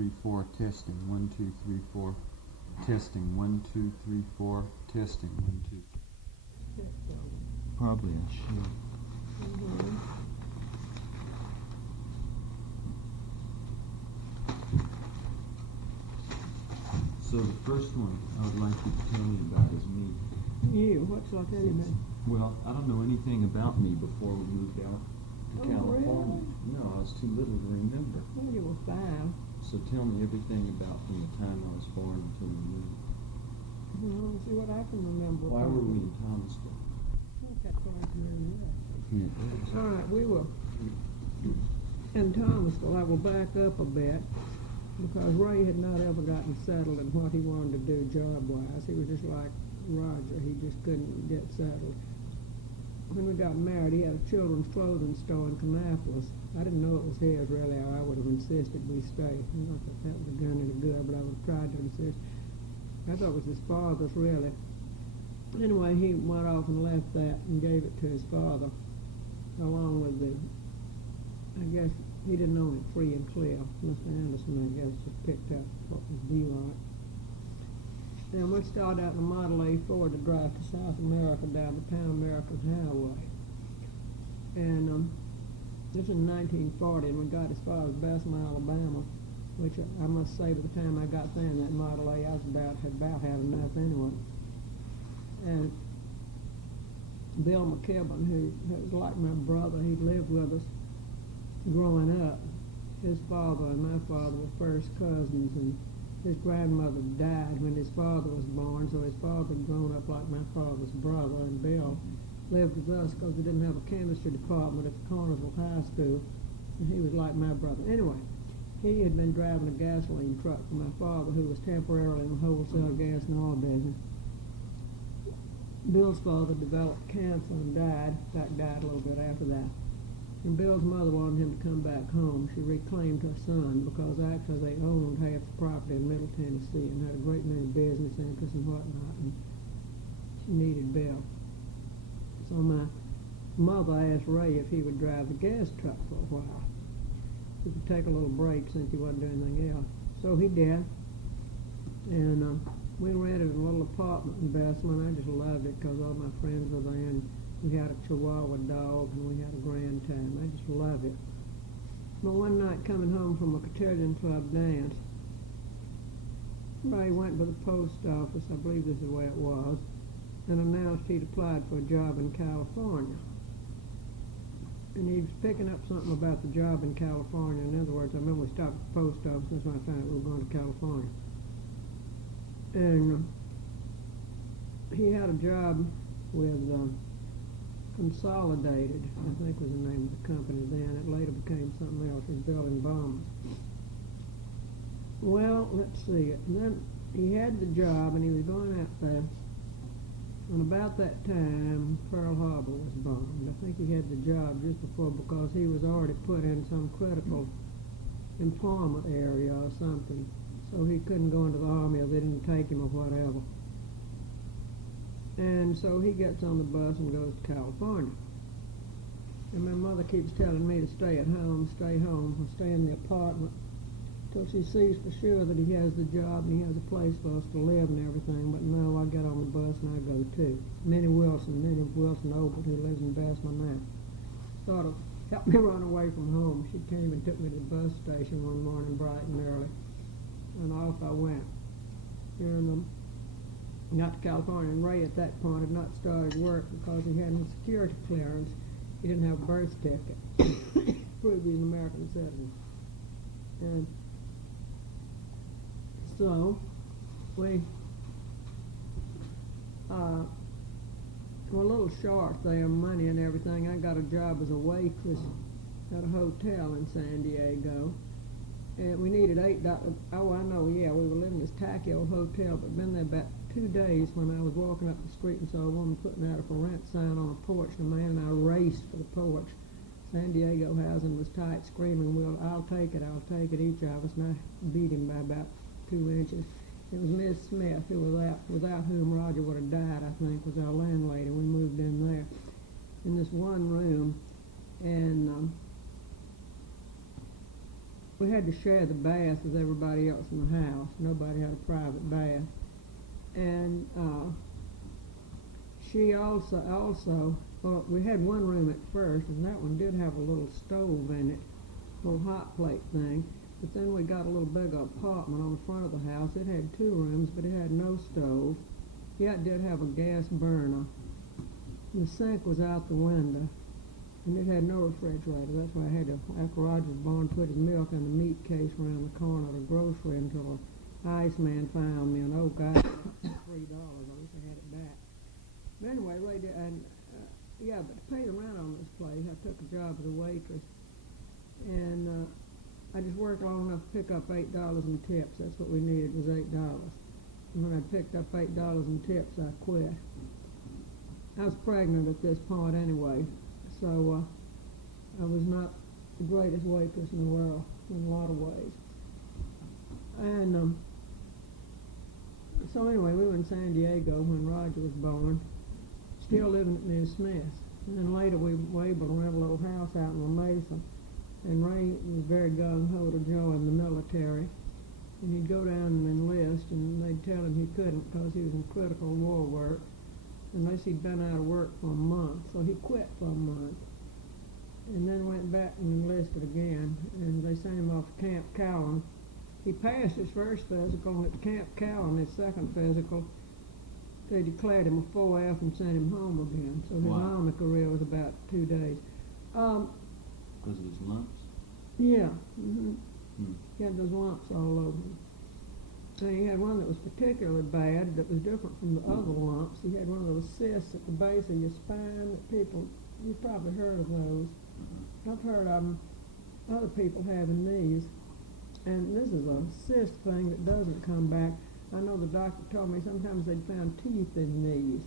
3 4 testing 1 2 3 4 testing 1 2 3 4 testing 1 2. Probably I should. So the first one I would like you to tell me about is me. You? What shall I tell you about? Well, I don't know anything about me before we moved out to California. Really? No, I was too little to remember. Well, you were 5. So tell me everything about from the time I was born until we moved. Well, let's see what I can remember. Why were we in Thomasville? That's what I can remember. Yeah. All right, we were in Thomasville. I will back up a bit because Ray had not ever gotten settled in what he wanted to do job-wise. He was just like Roger. He just couldn't get settled. When we got married, he had a children's clothing store in Kannapolis. I didn't know it was his, really, or I would have insisted we stay. Not that that would have done any good, but I would have tried to insist. I thought it was his father's, really. Anyway, he went off and left that and gave it to his father, along with the, I guess, he didn't own it free and clear. Mr. Anderson, I guess, just picked up what was due on it. Then we started out in a Model A Ford to drive to South America down the Pan American Highway. And this was in 1940, and we got as far as Bessemer, Alabama, which I must say by the time I got there in that Model A, I was had about had enough anyway. And Bill McKibben, who was like my brother, he'd lived with us growing up. His father and my father were first cousins, and his grandmother died when his father was born, so his father had grown up like my father's brother, and Bill lived with us because we didn't have a chemistry department at Cornersville High School, and he was like my brother. Anyway, he had been driving a gasoline truck for my father, who was temporarily in the wholesale gas and oil business. Bill's father developed cancer and died a little bit after that. And Bill's mother wanted him to come back home. She reclaimed her son because actually they owned half the property in Middle Tennessee and had a great many business interests and whatnot, and she needed Bill. So my mother asked Ray if he would drive the gas truck for a while. He could take a little break since he wasn't doing anything else. So he did. And we rented a little apartment in Bessemer, and I just loved it because all my friends were there, and we had a Chihuahua dog, and we had a grand time. I just loved it. But one night coming home from a cotillion club dance, Ray went to the post office, I believe this is the way it was, and announced he'd applied for a job in California. And he was picking up something about the job in California. In other words, I remember we stopped at the post office, that's when I found out we were going to California. And he had a job with Consolidated, I think was the name of the company then. It later became something else. It was building bombs. Well, let's see. And then he had the job, and he was going out there. And about that time, Pearl Harbor was bombed. I think he had the job just before because he was already put in some critical employment area or something. So he couldn't go into the Army or they didn't take him or whatever. And so he gets on the bus and goes to California. And my mother keeps telling me to stay at home, or stay in the apartment till she sees for sure that he has the job and he has a place for us to live and everything. But no, I get on the bus and I go too. Minnie Wilson Obert, who lives in Bessemer now, sort of helped me run away from home. She came and took me to the bus station one morning bright and early, and off I went. And got to California, and Ray at that point had not started work because he hadn't security clearance. He didn't have a birth certificate. Proved he was an American citizen. And so we were a little short there, money and everything. I got a job as a waitress at a hotel in San Diego. And we needed $8. Oh, I know, yeah, we were living in this tacky old hotel, but been there about 2 days when I was walking up the street and saw a woman putting out a for rent sign on a porch, and a man and I raced for the porch. San Diego housing was tight, screaming, "Well, I'll take it, each of us," and I beat him by about 2 inches. It was Miss Smith, who without whom Roger would have died, I think, was our landlady. We moved in there, in this one room, and we had to share the bath with everybody else in the house. Nobody had a private bath. And she also, well, we had one room at first, and that one did have a little stove in it, little hot plate thing. But then we got a little bigger apartment on the front of the house. It had 2 rooms, but it had no stove. Yeah, it did have a gas burner. And the sink was out the window, and it had no refrigerator. That's why I had to, after Roger was born, put his milk in the meat case around the corner of the grocery until the Iceman found me, and oh God, $3. I wish I had it back. But anyway, Ray did, and yeah, but to pay the rent on this place, I took a job as a waitress, and I just worked long enough to pick up $8 in tips. That's what we needed, was $8. And when I picked up $8 in tips, I quit. I was pregnant at this point anyway, so I was not the greatest waitress in the world in a lot of ways. And so anyway, we were in San Diego when Roger was born, still living at Ms. Smith's. And then later we were able to rent a little house out in La Mesa. And Ray was very gung-ho to join the military. And he'd go down and enlist, and they'd tell him he couldn't because he was in critical war work, unless he'd been out of work for a month. So he quit for a month. And then went back and enlisted again, and they sent him off to Camp Cowan. He passed his first physical, and at Camp Cowan, his second physical, they declared him a 4F and sent him home again. So his Wow. Army career was about 2 days. Because of his lumps? Yeah. Mm-hmm. Hmm. He had those lumps all over him. And he had one that was particularly bad that was different from the other lumps. He had one of those cysts at the base of your spine that people, you've probably heard of those. I've heard of them, other people having these. And this is a cyst thing that doesn't come back. I know the doctor told me sometimes they'd found teeth in these.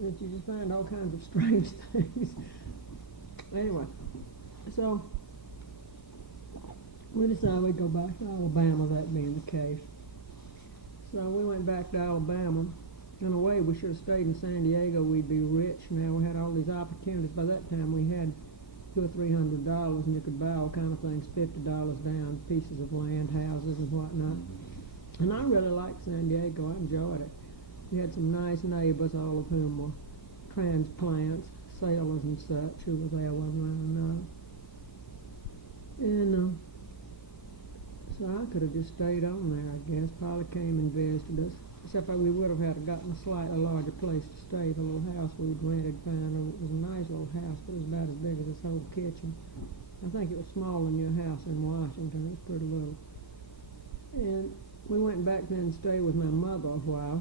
That you just find all kinds of strange things. Anyway, so we decided we'd go back to Alabama, that being the case. So we went back to Alabama. In a way, we should have stayed in San Diego. We'd be rich now. We had all these opportunities. By that time, we had $200 or $300, and you could buy all kind of things, $50 down, pieces of land, houses, and whatnot. And I really liked San Diego. I enjoyed it. We had some nice neighbors, all of whom were transplants, sailors and such, who were there one way or another. And so I could have just stayed on there, I guess. Polly came and visited us. Except we would have had to gotten a slightly larger place to stay. The little house we'd rented found it was a nice little house, but it was about as big as this whole kitchen. I think it was smaller than your house in Washington. It was pretty little. And we went back then and stayed with my mother a while.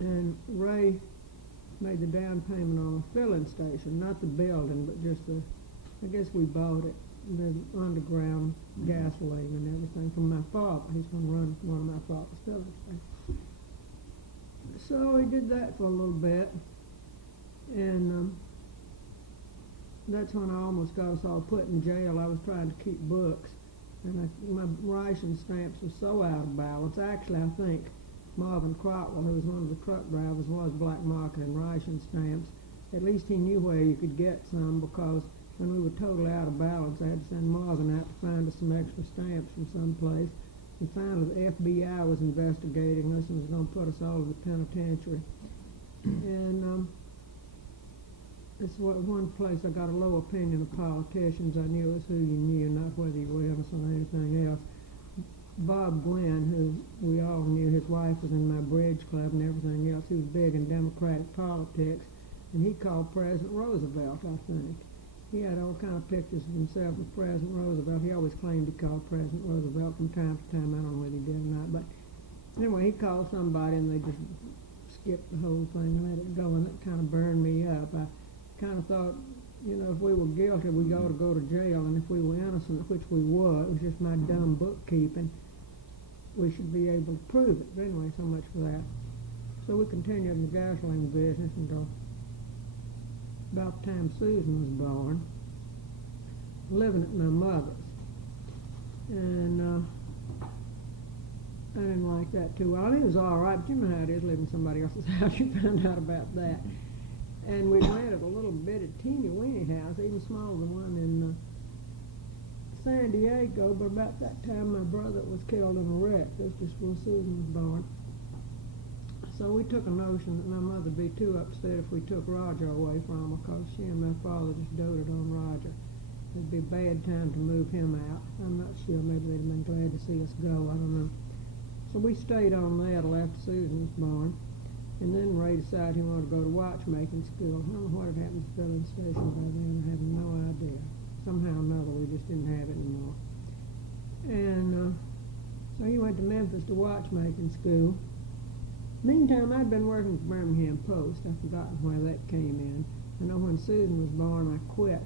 And Ray made the down payment on a filling station, not the building, but just the, I guess we bought it, the underground gasoline and everything from my father. He's going to run one of my father's filling stations. So he did that for a little bit, and that's when I almost got us all put in jail. I was trying to keep books, and my ration stamps were so out of balance. Actually, I think Marvin Crotwell, who was one of the truck drivers, was black marketing ration stamps. At least he knew where you could get some, because when we were totally out of balance, I had to send Marvin out to find us some extra stamps from someplace. And finally, the FBI was investigating us and was going to put us all in the penitentiary. And it's one place I got a low opinion of politicians. I knew it was who you knew, not whether you were innocent or anything else. Bob Gwynn, who we all knew, his wife was in my bridge club and everything else. He was big in Democratic politics, and he called President Roosevelt, I think. He had all kind of pictures of himself with President Roosevelt. He always claimed he called President Roosevelt from time to time. I don't know whether he did or not, but anyway, he called somebody and they just skipped the whole thing and let it go, and that kind of burned me up. I kind of thought, you know, if we were guilty, we ought to go to jail, and if we were innocent, which we were, it was just my dumb bookkeeping, we should be able to prove it. But anyway, so much for that. So we continued in the gasoline business until about the time Susan was born, living at my mother's. And I didn't like that too well. It was all right, but you know how it is living in somebody else's house. You found out about that. And we rented a little bitty teeny weeny house, even smaller than one in San Diego, but about that time my brother was killed in a wreck. That's just when Susan was born. So we took a notion that my mother would be too upset if we took Roger away from her, because she and my father just doted on Roger. It'd be a bad time to move him out. I'm not sure. Maybe they'd have been glad to see us go. I don't know. So we stayed on that till after Susan was born. And then Ray decided he wanted to go to watchmaking school. I don't know what had happened to the filling station by then. I have no idea. Somehow or another, we just didn't have it anymore. And so he went to Memphis to watchmaking school. Meantime, I'd been working for Birmingham Post. I've forgotten where that came in. I know when Susan was born, I quit.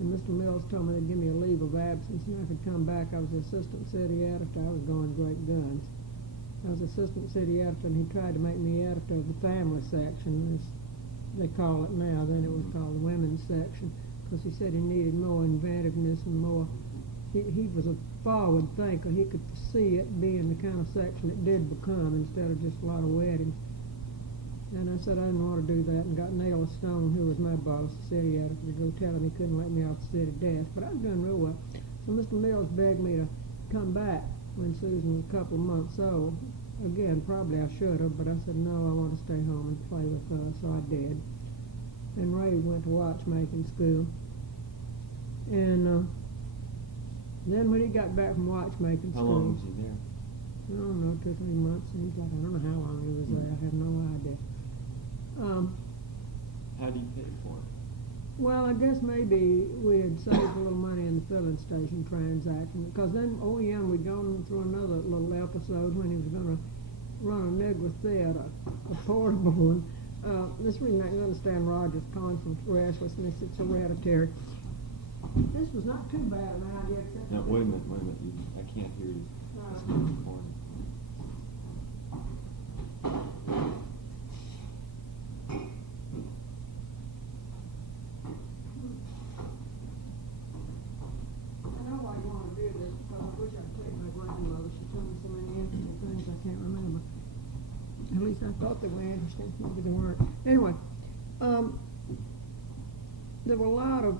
And Mr. Mills told me they'd give me a leave of absence and I could come back. I was assistant city editor. I was going great guns. I was assistant city editor, and he tried to make me editor of the family section, as they call it now. Then it was called the women's section, because he said he needed more inventiveness and more. He was a forward thinker. He could see it being the kind of section it did become instead of just a lot of weddings. And I said I didn't want to do that, and got Naylor Stone, who was my boss, the city editor, to go tell him he couldn't let me off the city desk. But I was doing real well. So Mr. Mills begged me to come back when Susan was a couple of months old. Again, probably I should have, but I said, no, I want to stay home and play with her, so I did. And Ray went to watchmaking school. And then when he got back from watchmaking How school, long was he there? I don't know, 2 or 3 months, seems like. I don't know how long he was there. I have no idea. How do you pay for it? Well, I guess maybe we had saved a little money in the filling station transaction, because then, we'd gone through another little episode when he was going to run a Negro theater, a portable one. This is reason I can understand Roger's constant restlessness. It's hereditary. This was not too bad an idea, except... Now, wait a minute. I can't hear you. It's not recording. I know why you want to do this, because I wish I'd take my grandmother. She told me so many interesting things I can't remember. At least I thought they were interesting. Maybe they weren't. Anyway, there were a lot of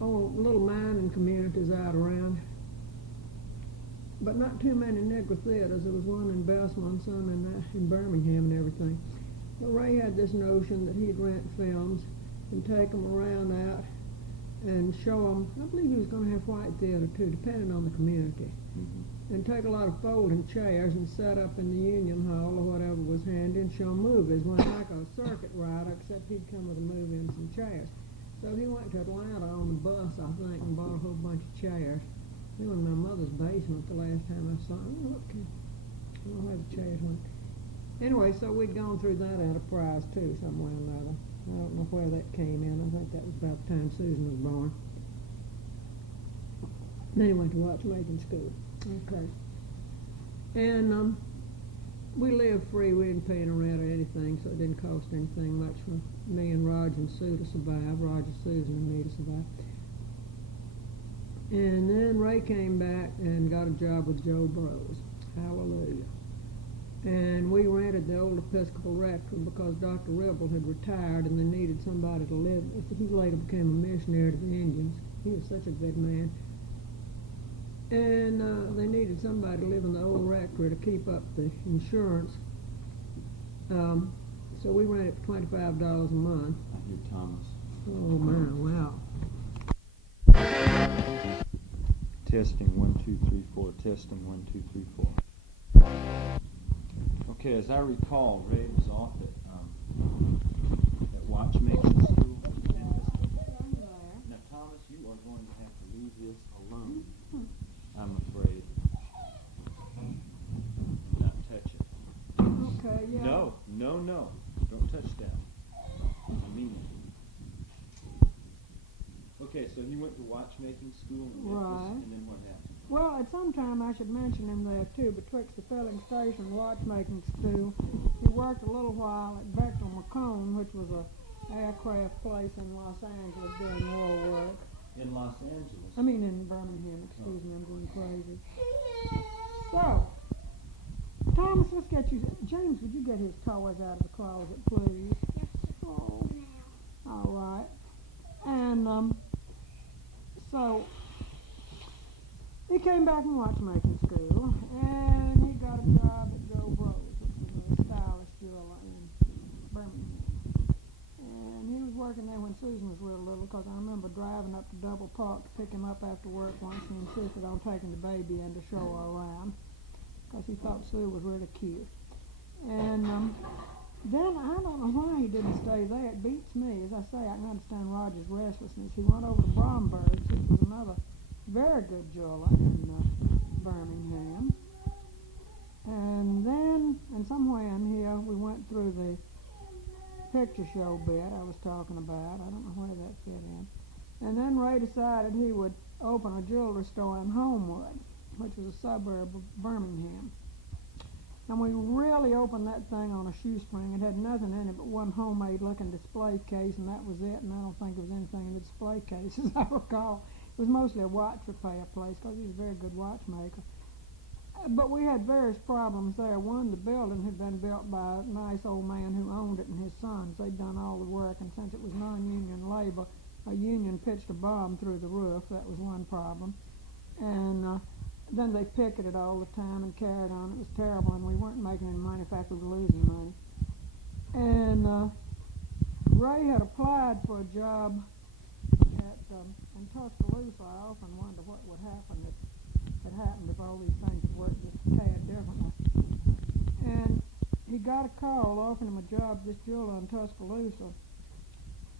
little mining communities out around, but not too many Negro theaters. There was one in Belsma and some in Birmingham and everything. But Ray had this notion that he'd rent films and take them around out and show them. I believe he was going to have white theater too, depending on the community. Mm-hmm. And take a lot of folding chairs and set up in the Union Hall or whatever was handy and show movies. One like a circuit rider, except he'd come with a movie and some chairs. So he went to Atlanta on the bus, I think, and bought a whole bunch of chairs. They were in my mother's basement the last time I saw them. I don't know where the chairs went. Anyway, so we'd gone through that enterprise too, somewhere or another. I don't know where that came in. I think that was about the time Susan was born. Then he went to watchmaking school. Okay. And we lived free. We didn't pay any rent or anything, so it didn't cost anything much for me and Roger and Sue to survive. Roger, Susan, and me to survive. And then Ray came back and got a job with Joe Bros. Hallelujah. And we rented the old Episcopal rectory because Dr. Ribble had retired and they needed somebody to live. He later became a missionary to the Indians. He was such a good man. And they needed somebody to live in the old rectory to keep up the insurance. So we rented for $25 a month. I hear Thomas. Oh, man, wow. Testing 1 2 3 4. Testing 1 2 3 4. Okay, as I recall, Ray was off at watchmaking school. Now, Thomas, you are going to have to leave this alone. I'm afraid. Not touch it. Okay, yeah. No. Don't touch that. I mean it. Okay, so he went to watchmaking school in Memphis, Right. and then what happened? Well, at some time I should mention him there too, betwixt the filling station and watchmaking school. He worked a little while at Bechtel McCone, which was a aircraft place in Los Angeles during war work. In Los Angeles. I mean in Birmingham, excuse me, I'm going crazy. So, Thomas, let's get you, James, would you get his toys out of the closet, please? Yes, Oh, all right. And, so, came back from watchmaking school, and he got a job at Joe Bros, which was a stylish jeweler in Birmingham. And he was working there when Susan was real little, because I remember driving up to Double Park to pick him up after work once. He insisted on taking the baby in to show her around, because he thought Sue was really cute. And then I don't know why he didn't stay there. It beats me. As I say, I can understand Roger's restlessness. He went over to Bromberg's, which was another very good jeweler in Birmingham. And then, and somewhere in here, we went through the picture show bit I was talking about. I don't know where that fit in. And then Ray decided he would open a jewelry store in Homewood, which was a suburb of Birmingham. And we really opened that thing on a shoestring. It had nothing in it but one homemade-looking display case, and that was it. And I don't think there was anything in the display case, as I recall. It was mostly a watch repair place, because he was a very good watchmaker. But we had various problems there. One, the building had been built by a nice old man who owned it and his sons. They'd done all the work, and since it was non-union labor, a union pitched a bomb through the roof. That was one problem. And then they picketed all the time and carried on. It was terrible, and we weren't making any money. In fact, we were losing money. And Ray had applied for a job in Tuscaloosa. I often wonder what would happen if it happened if all these things had worked just a tad differently. And he got a call offering him a job, this jeweler in Tuscaloosa.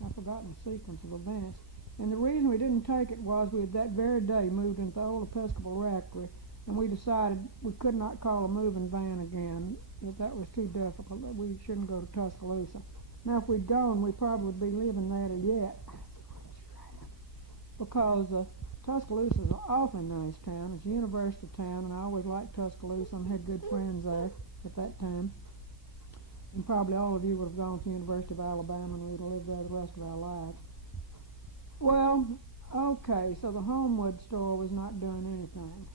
I've forgotten the sequence of events. And the reason we didn't take it was we had that very day moved into the old Episcopal rectory, and we decided we could not call a moving van again, that was too difficult, that we shouldn't go to Tuscaloosa. Now, if we'd gone, we'd probably be living there yet, because Tuscaloosa is an awfully nice town. It's a university town, and I always liked Tuscaloosa and had good friends there at that time. And probably all of you would have gone to the University of Alabama, and we would have lived there the rest of our lives. Well, okay, so the Homewood store was not doing anything.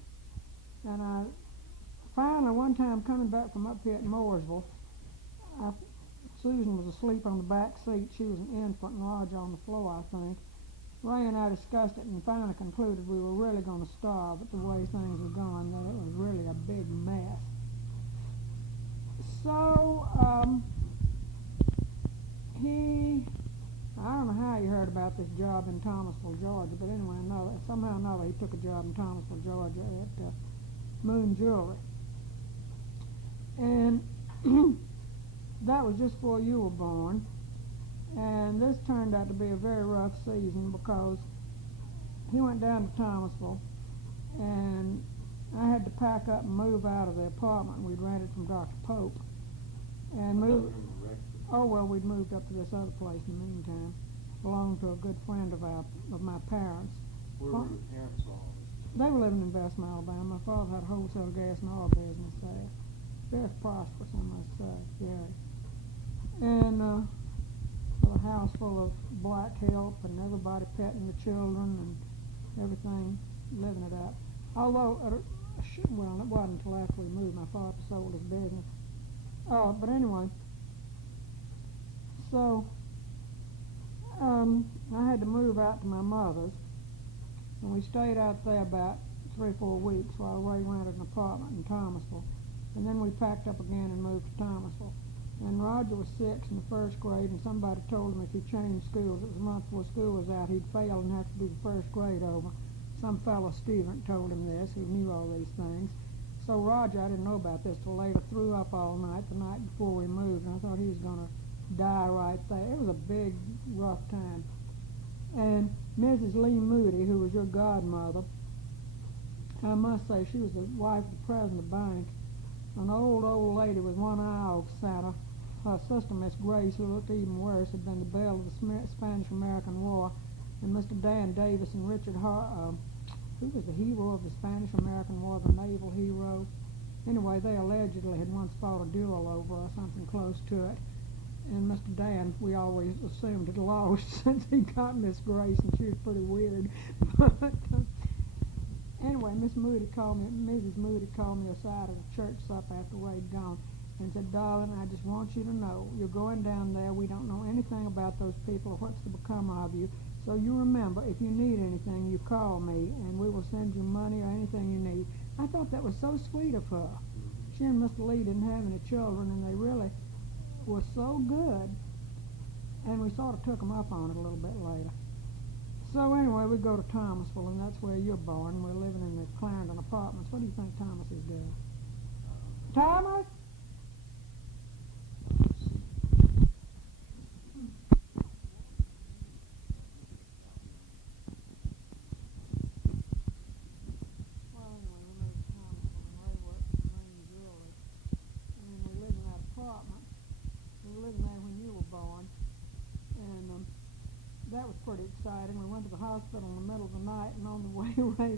And I finally, one time coming back from up here at Mooresville, Susan was asleep on the back seat. She was an infant, and Roger on the floor, I think. Ray and I discussed it and finally concluded we were really going to starve at the way things were going, that it was really a big mess. So, I don't know how he heard about this job in Thomasville, Georgia, but anyway, somehow or another he took a job in Thomasville, Georgia at Moon Jewelry. And that was just before you were born. And this turned out to be a very rough season, because he went down to Thomasville, and I had to pack up and move out of the apartment we'd rented from Dr. Pope. And move. Oh, well, we'd moved up to this other place in the meantime. Belonged to a good friend of my parents. Where were your parents all? They were living in Bessemer, Alabama. My father had a wholesale gas and oil business there. Very prosperous, I must say, very. And with a house full of black help and everybody petting the children and everything, living it up. Although, well, it wasn't until after we moved. My father sold his business. But anyway, so I had to move out to my mother's, and we stayed out there about 3 or 4 weeks while Ray rented an apartment in Thomasville. And then we packed up again and moved to Thomasville. And Roger was 6 in the first grade, and somebody told him if he changed schools, it was a month before school was out, he'd fail and have to do the first grade over. Some fellow student told him this, who knew all these things. So Roger, I didn't know about this till later, threw up all night the night before we moved, and I thought he was going to die right there. It was a big, rough time. And Mrs. Lee Moody, who was your godmother, I must say, she was the wife of the president of the bank, an old lady with one eye off center. Her sister, Miss Grace, who looked even worse, had been the belle of the Spanish-American War, and Mr. Dan Davis and Richard who was the hero of the Spanish-American War, the naval hero. Anyway, they allegedly had once fought a duel over or something close to it. And Mr. Dan, we always assumed, had lost since he got Miss Grace, and she was pretty weird. But anyway, Mrs. Moody called me aside at a church supper after Ray'd gone, and said, darling, I just want you to know, you're going down there. We don't know anything about those people or what's to become of you. So you remember, if you need anything, you call me, and we will send you money or anything you need. I thought that was so sweet of her. She and Mr. Lee didn't have any children, and they really were so good. And we sort of took them up on it a little bit later. So anyway, we go to Thomasville, and that's where you're born. We're living in the Clarendon Apartments. What do you think Thomas is doing? Thomas? Well, anyway, we moved to Thomasville, and Ray worked for Marine Jewelry. And we lived in that apartment. We were living there when you were born. And that was pretty exciting. We went to the hospital in the middle of the night, and on the way, Ray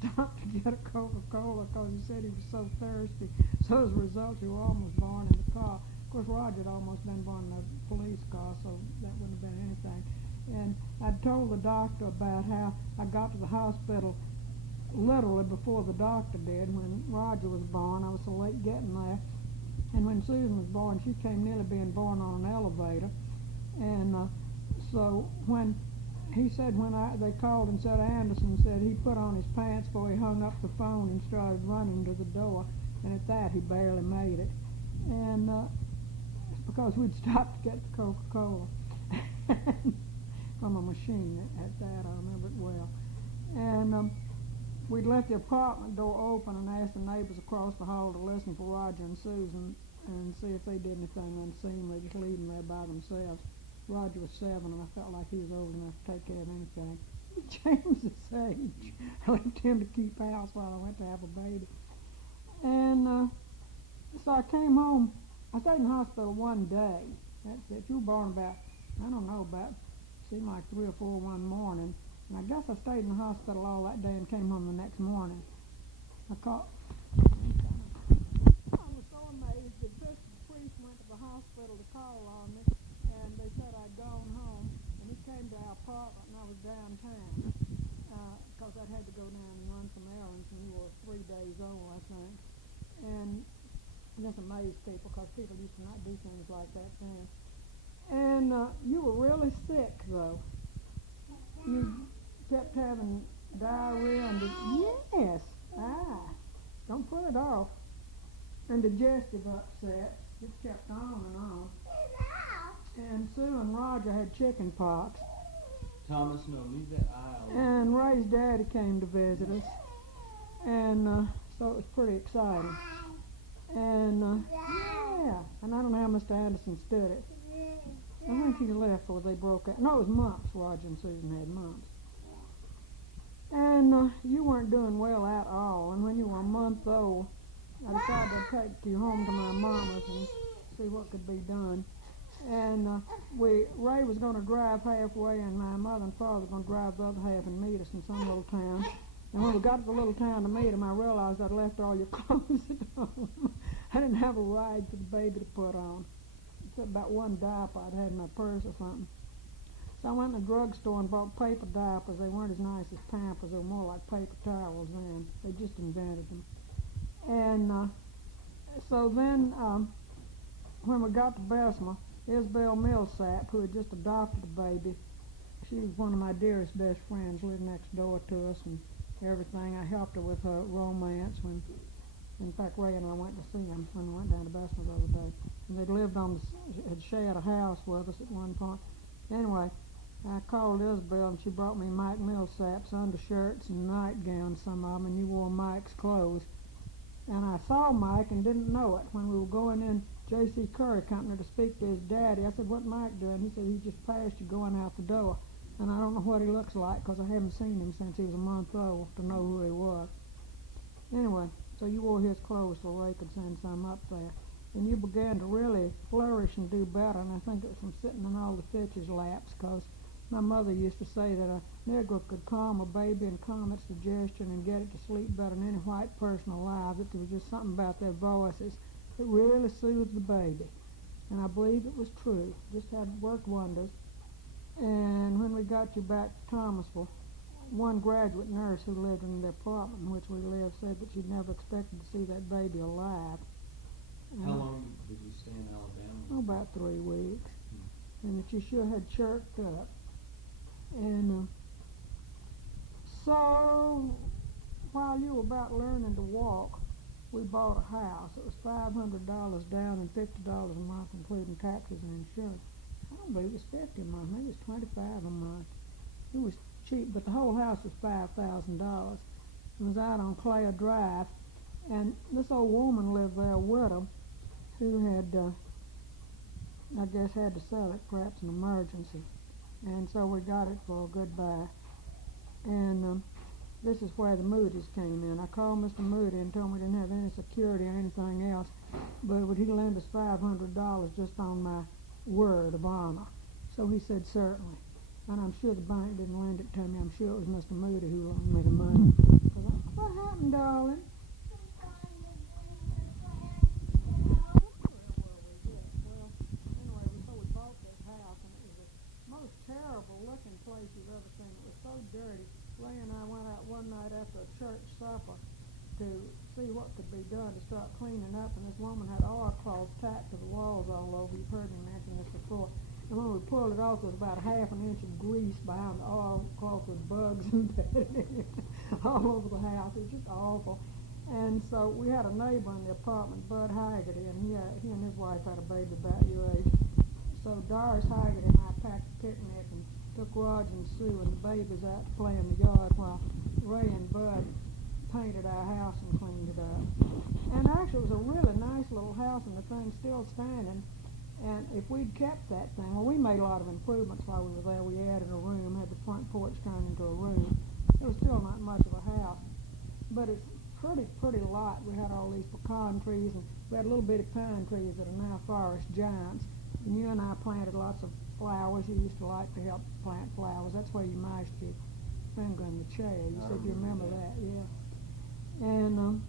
stopped to get a Coca-Cola because he said he was so thirsty. So as a result, you were almost born in the car. Of course, Roger had almost been born in a police car, so that wouldn't have been anything. And I told the doctor about how I got to the hospital literally before the doctor did. When Roger was born, I was so late getting there. And when Susan was born, she came nearly being born on an elevator. And so when he said, they called and said Anderson said he put on his pants before he hung up the phone and started running to the door, and at that he barely made it. And it's because we'd stopped to get the Coca-Cola from a machine at that, I remember it well. And we'd left the apartment door open and asked the neighbors across the hall to listen for Roger and Susan and see if they did anything unseemly, just leave them there by themselves. Roger was 7, and I felt like he was old enough to take care of anything. James's age. I left him to keep house while I went to have a baby. And so I came home. I stayed in the hospital one day. That's it. You were born about, seemed like 3 or 4 one morning. And I guess I stayed in the hospital all that day and came home the next morning. I was so amazed that the priest went to the hospital to call on me. And they said I'd gone home, and he came to our apartment, and I was downtown, because I'd had to go down and run some errands, and we were 3 days old, I think. And this amazed people, because people used to not do things like that then. And you were really sick, though. You kept having diarrhea and yes, don't put it off. And digestive upset. It kept on and on. And Sue and Roger had chicken pox. Thomas, no, leave that eye alone. And Ray's daddy came to visit us. And so it was pretty exciting. And and I don't know how Mr. Anderson stood it. I think he left before they broke out. No, it was mumps. Roger and Susan had mumps. And you weren't doing well at all. And when you were a month old, I decided to take you home to my mama's and see what could be done. And Ray was going to drive halfway, and my mother and father were going to drive the other half and meet us in some little town. And when we got to the little town to meet him, I realized I'd left all your clothes at home. I didn't have a ride for the baby to put on, except about one diaper I'd had in my purse or something. So I went in the drugstore and bought paper diapers. They weren't as nice as Pampers. They were more like paper towels then. They just invented them. And so then when we got to Bessemer, Isabel Millsap, who had just adopted a baby, she was one of my dearest best friends, lived next door to us and everything. I helped her with her romance when, in fact, Ray and I went to see them when we went down to Bessemer the other day. And they'd lived had shared a house with us at one point. Anyway, I called Isabel and she brought me Mike Millsap's undershirts and nightgowns, some of them, and you wore Mike's clothes. And I saw Mike and didn't know it. When we were going in J.C. Curry Company to speak to his daddy, I said, "What Mike doing?" He said, "He just passed you going out the door." And I don't know what he looks like because I haven't seen him since he was a month old to know who he was. Anyway, so you wore his clothes so Ray could send some up there. And you began to really flourish and do better, and I think it was from sitting in all the Fitch's laps, because my mother used to say that a Negro could calm a baby and calm its digestion and get it to sleep better than any white person alive, that there was just something about their voices that really soothed the baby. And I believe it was true. Just had worked wonders. And when we got you back to Thomasville, one graduate nurse who lived in the apartment in which we lived said that she'd never expected to see that baby alive. How long did you stay in Alabama? Oh, about 3 weeks. And that you sure had chirked up. And so, while you were about learning to walk, we bought a house. It was $500 down and $50 a month, including taxes and insurance. I don't believe it was 50 a month. Maybe it was 25 a month. It was cheap, but the whole house was $5,000. It was out on Clare Drive, and this old woman lived there, a widow, who had, I guess, had to sell it, perhaps an emergency. And so we got it for a good buy. And this is where the Moody's came in. I called Mr. Moody and told him we didn't have any security or anything else, but would he lend us $500 just on my word of honor? So he said certainly. And I'm sure the bank didn't lend it to me. I'm sure it was Mr. Moody who loaned me the money. What happened, darling? Terrible looking place you've ever seen. It was so dirty. Ray and I went out one night after a church supper to see what could be done to start cleaning up, and this woman had oilcloth tacked to the walls all over. You've heard me mention this before. And when we pulled it off, there was about ½ an inch of grease behind the oilcloth with bugs embedded in it all over the house. It was just awful. And so we had a neighbor in the apartment, Bud Haggerty, and he and his wife had a baby about your age. So Doris Haggerty and I packed a picnic and took Roger and Sue and the babies out to play in the yard while Ray and Bud painted our house and cleaned it up. And actually it was a really nice little house, and the thing's still standing. And if we'd kept that thing, well, we made a lot of improvements while we were there. We added a room, had the front porch turned into a room. It was still not much of a house, but it's pretty lot. We had all these pecan trees, and we had little bitty pine trees that are now forest giants. And you and I planted lots of flowers. You used to like to help plant flowers. That's where you mashed your finger in the chair. You said you remember that, yeah. And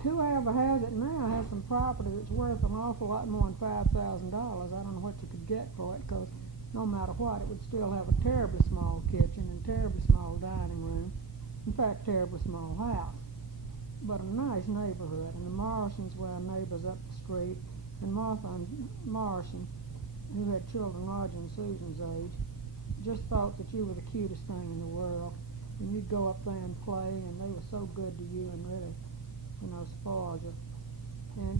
whoever has it now has some property that's worth an awful lot more than $5,000. I don't know what you could get for it, because no matter what, it would still have a terribly small kitchen and terribly small dining room. In fact, terribly small house. But a nice neighborhood. And the Morrisons were our neighbors up the street. And Martha and Morrison, who had children Roger and Susan's age, just thought that you were the cutest thing in the world. And you'd go up there and play, and they were so good to you and really, spoiled you.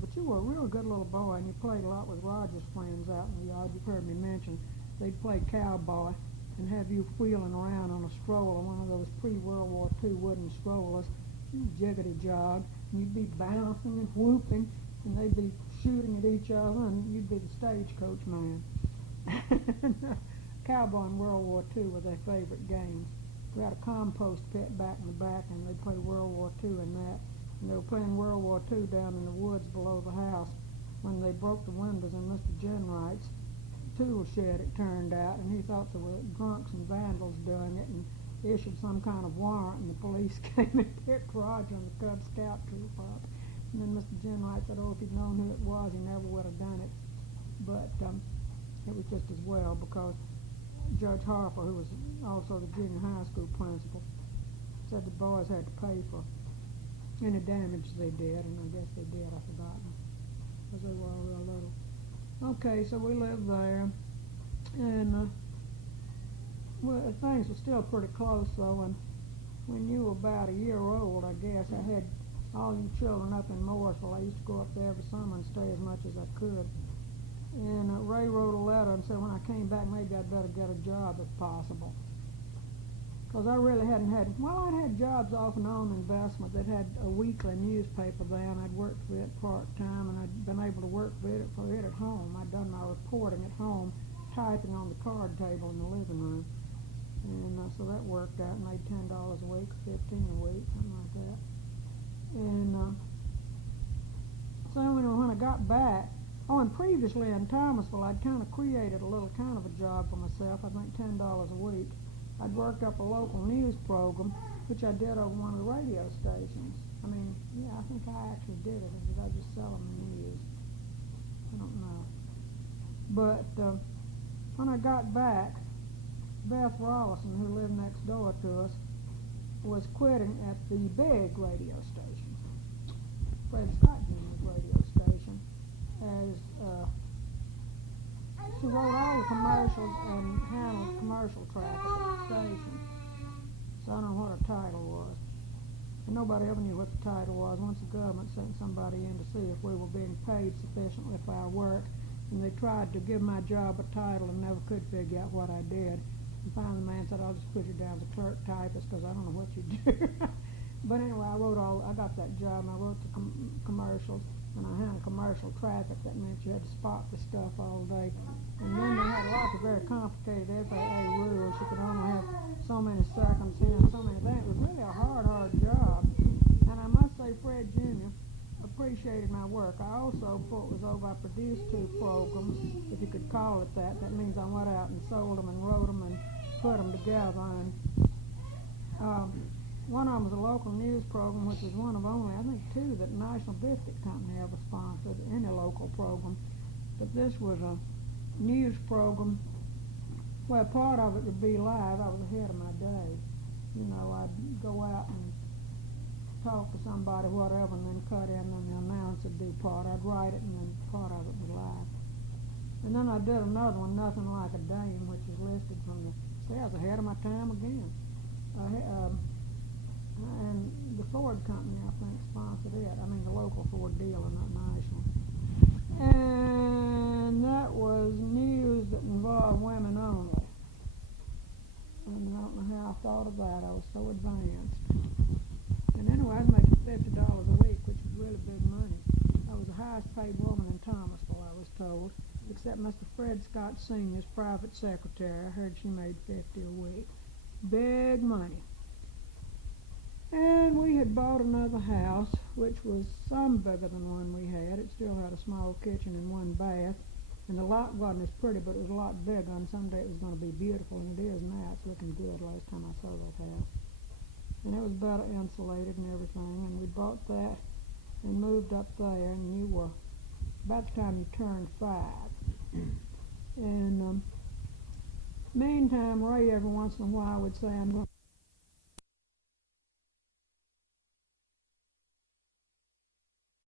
But you were a real good little boy, and you played a lot with Roger's friends out in the yard. You've heard me mention they'd play cowboy and have you wheeling around on a stroller, one of those pre-World War II wooden strollers. You'd jiggity jog, and you'd be bouncing and whooping, and they'd be shooting at each other, and you'd be the stagecoach man. Cowboy and World War II were their favorite games. We had a compost pit back in the back, and they'd play World War II in that. And they were playing World War II down in the woods below the house when they broke the windows in Mr. Jenwright's tool shed, it turned out, and he thought there were drunks and vandals doing it, and issued some kind of warrant, and the police came and picked Roger and the Cub Scout troop up. And then Mr. Jenwright said, if he'd known who it was, he never would have done it. But it was just as well, because Judge Harper, who was also the junior high school principal, said the boys had to pay for any damage they did, and I guess they did, I've forgotten, because they were all real little. Okay, so we lived there, and things were still pretty close, though, and when you were about a year old, I guess, I had all you children up in Morrisville. I used to go up there every summer and stay as much as I could. And Ray wrote a letter and said when I came back, maybe I'd better get a job if possible. Because I really hadn't had, I'd had jobs off and on in Investment that had a weekly newspaper there, and I'd worked for it part-time, and I'd been able to work for it at home. I'd done my reporting at home, typing on the card table in the living room. And so that worked out, made $10 a week, $15 a week, something like that. And so when I got back, and previously in Thomasville, I'd kind of created a little kind of a job for myself, I think $10 a week. I'd worked up a local news program, which I did over one of the radio stations. I think I actually did it, or did I just sell them the news? I don't know. But when I got back, Beth Rollison, who lived next door to us, was quitting at the big radio station. Fred Scott Jr.'s radio station, as she wrote all the commercials and handled commercial traffic at the station. So I don't know what her title was. And nobody ever knew what the title was. Once the government sent somebody in to see if we were being paid sufficiently for our work, and they tried to give my job a title and never could figure out what I did. And finally the man said, I'll just put you down as a clerk typist because I don't know what you do. But anyway, I got that job, and I wrote the commercials, and I handled commercial traffic. That meant you had to spot the stuff all day. And then they had lots of very complicated FAA rules. You could only have so many seconds here and so many there. It was really a hard job. And I must say Fred Jr. appreciated my work. I also, before it was over, I produced 2 programs, if you could call it that. That means I went out and sold them and wrote them and put them together. And one of them was a local news program, which was one of only, I think, 2 that National Biscuit Company ever sponsored, any local program. But this was a news program where part of it would be live. I was ahead of my day. You know, I'd go out and talk to somebody, whatever, and then cut in, and the announcer would do part. I'd write it, and then part of it was live. And then I did another one, Nothing Like a Dame, which is listed from the, see, I was ahead of my time again. And the Ford Company, I think, sponsored it. I mean, the local Ford dealer, not national. And that was news that involved women only. And I don't know how I thought of that. I was so advanced. And anyway, I was making $50 a week, which was really big money. I was the highest paid woman in Thomasville, I was told, except Mr. Fred Scott Sr.'s private secretary. I heard she made $50 a week. Big money. And we had bought another house, which was some bigger than one we had. It still had a small kitchen and 1 bath. And the lot wasn't as pretty, but it was a lot bigger, and someday it was going to be beautiful, and it is now. It's looking good last time I saw that house. And it was better insulated and everything, and we bought that and moved up there, and you were about the time you turned 5. And meantime, Ray every once in a while would say, I'm going